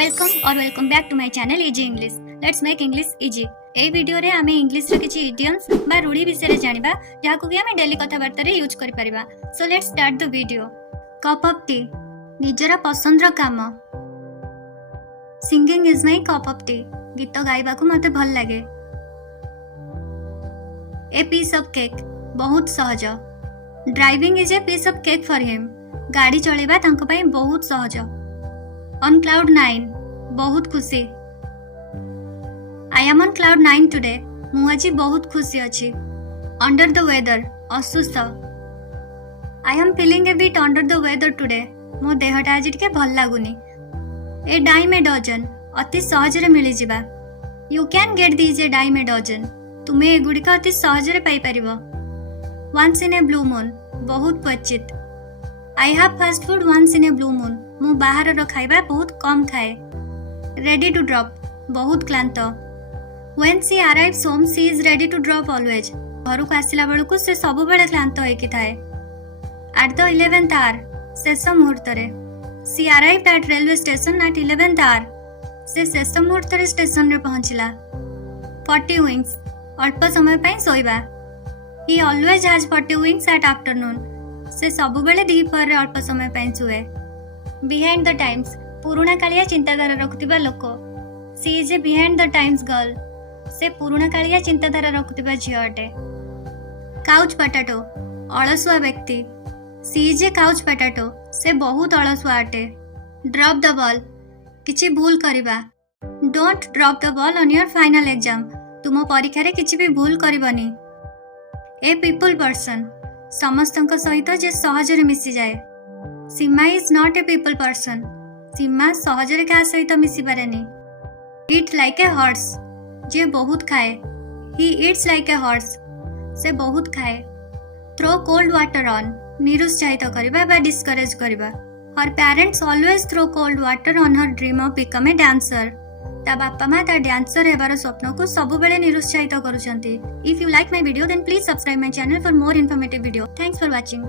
Welcome back to my channel easy English. Let's make English easy. ए video रे आमे English रो किछि idioms बा रूढ़ी विषय रे जानिबा जाहाकु कि आमे डेली कथाबार्ता रे यूज करि परिबा। So let's start the video. Cup of tea निजरा पसंद रो काम। Singing is my cup of tea गीत गाइबा को मते भल लागे। ए पीस ऑफ केक बहुत सहज। Driving is a piece of cake for him गाड़ी चलेबा तांको पई बहुत सहज। ऑन क्लाउड 9 बहुत खुशी। I am on cloud 9 today मु आज बहुत खुशी अच्छी। अंडर द वेदर असुस्थ। I am feeling a bit under the weather today मो देहटा आज टिके भल लागुनी। ए डाइम ए डजन अति सहजरे मिली जिबा। You can get this a dime a dozen तुमे एगुड़िक अति सहजरे पाई परिबो। Once in a blue moon बहुत क्वचित। I have fast food once in a blue moon मु बाहर रो खाइबा बहुत कम खाए। रेडी टू ड्रॉप बहुत क्लांत। When she arrives home she is ready to drop always घर को आसिला बेलकु से सब बेले क्लांत होइकी थाए। एट द 11th आवर शेष मुहूर्त रे she arrived at railway station at 11th hour से शेष मुहूर्त रे स्टेशन रे पहुंचिला। 40 विंग्स अल्प समय पई सोइबा। He always has 40 winks at afternoon से सब बेले दीपहर रे अल्प समय पई सुए। बिहाइंड द टाइम्स पुराणा कालिया चिंताधारा रखुतिबा लोक। She is a behind the times girl से पुराणा कालिया चिंताधारा रखुतिबा झियो अटे। काउच पोटैटो अलसुआ व्यक्ति। सी इज ए काउच पोटैटो से बहुत अलसुआ अटे। ड्रॉप द बॉल किछि भूल करिबा। Don't drop the ball on your final exam तुम परीक्षा रे किछि भी भूल करिबनी। ए पीपल पर्सन समस्तंक सहित जे सहजरे मिसी जाए। Seema is not a people person Seema सहजरे क्या सहित मिसी पारेनी। ईट लाइक ए हॉर्स जे बहुत खाए। He eats like a horse से बहुत खाए। थ्रो कोल्ड वाटर ऑन निरुत्साहित करिबा बा डिस्करेज करिबा। Her parents always throw cold water on her dream of become a dancer ता बापा माँ ता डांसर हेबार स्वप्न को सब बेले निरुत्साहित करूछंती। If you like my video then please subscribe my channel for more informative video. Thanks for watching.